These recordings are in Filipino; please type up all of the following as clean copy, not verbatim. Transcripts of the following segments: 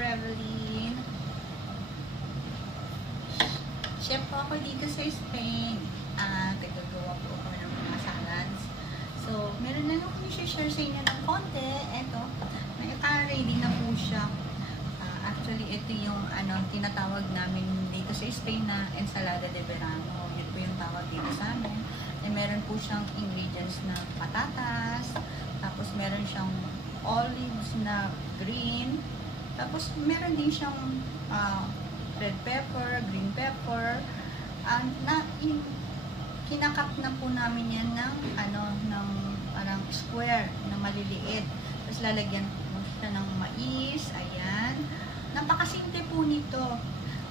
Reveline. Chef po ako dito sa Spain. Nagagawa po ako ng mga salads. So, meron na lang kung share sa inyo ng konti. Ito, naka-ready na po siya. Actually, ito yung tinatawag namin dito sa Spain na ensalada de verano. Yun po yung tawag dito sa amin. And meron po siyang ingredients na patatas. Tapos meron siyang olives na green. Tapos meron din siyang red pepper, green pepper. Kinakat na po namin yan ng parang square na maliliit. Tapos lalagyan mo siya ng mais. Ayan. Napakasimple po nito.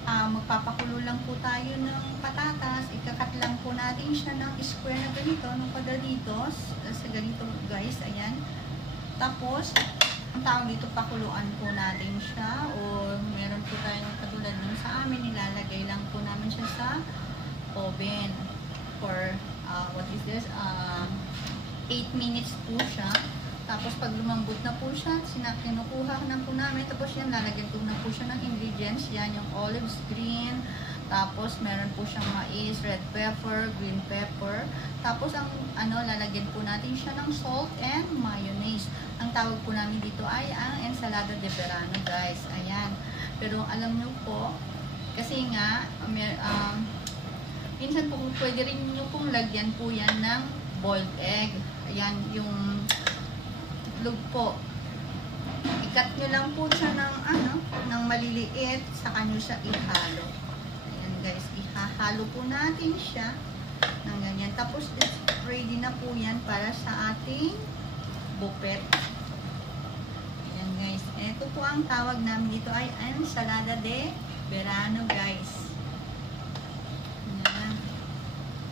Magpapakulo lang po tayo ng patatas. Ikakat lang po natin siya ng square na ganito, ng quadraditos. Sa ganito guys, ayan. Tapos, ang tawag dito, pakuluan po natin siya. O meron po tayong katulad nun sa amin, nilalagay lang po namin siya sa oven for, what is this? 8 minutes po siya. Tapos pag lumambot na po siya, kinukuha na po namin. Tapos yan, lalagyan ko na po siya ng ingredients. Yan, yung olives green. Tapos meron po siyang mais, red pepper, green pepper. Tapos ang lalagyan po natin siya ng salt and mayonnaise. Ang tawag po namin dito ay ang ensalada de verano, guys. Ayan. Pero alam nyo po, kasi nga, minsan po pwede rin nyo pong lagyan po yan ng boiled egg. Ayan, yung lug po. Ikat nyo lang po siya ng maliliit, saka nyo siya ihalo. Ayan guys, ihahalo po natin siya ng ganyan. Tapos ready na po yan para sa ating buffet. Ayan guys, ito po ang tawag namin dito ay ensalada de verano guys. Ayan.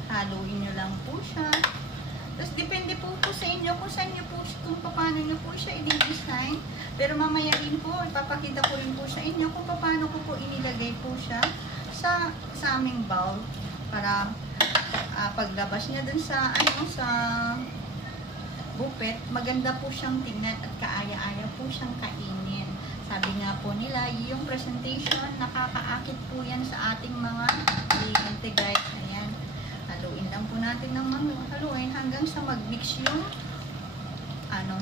Haluin nyo lang po siya. Tapos, depende po sa inyo kung saan nyo po, kung paano nyo po siya i-design. Pero mamaya rin po, ipapakita ko rin po sa inyo kung paano ko po inilagay po siya sa aming bowl. Para paglabas niya dun sa, sa buffet, maganda po siyang tingnan at kaaya-aya po siyang kainin. Sabi nga po nila, yung presentation, nakakaakit po yan sa ating mga cliente guys. Ayan. Haluin lang po natin ng haluin hanggang sa mag-mix yung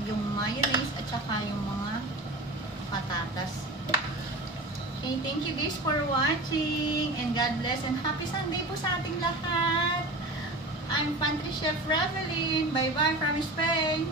yung mayonnaise at saka yung mga patatas. Okay, thank you guys for watching and God bless and happy Sunday po sa ating lahat. I'm Pantry Chef Reveline. Bye-bye from Spain.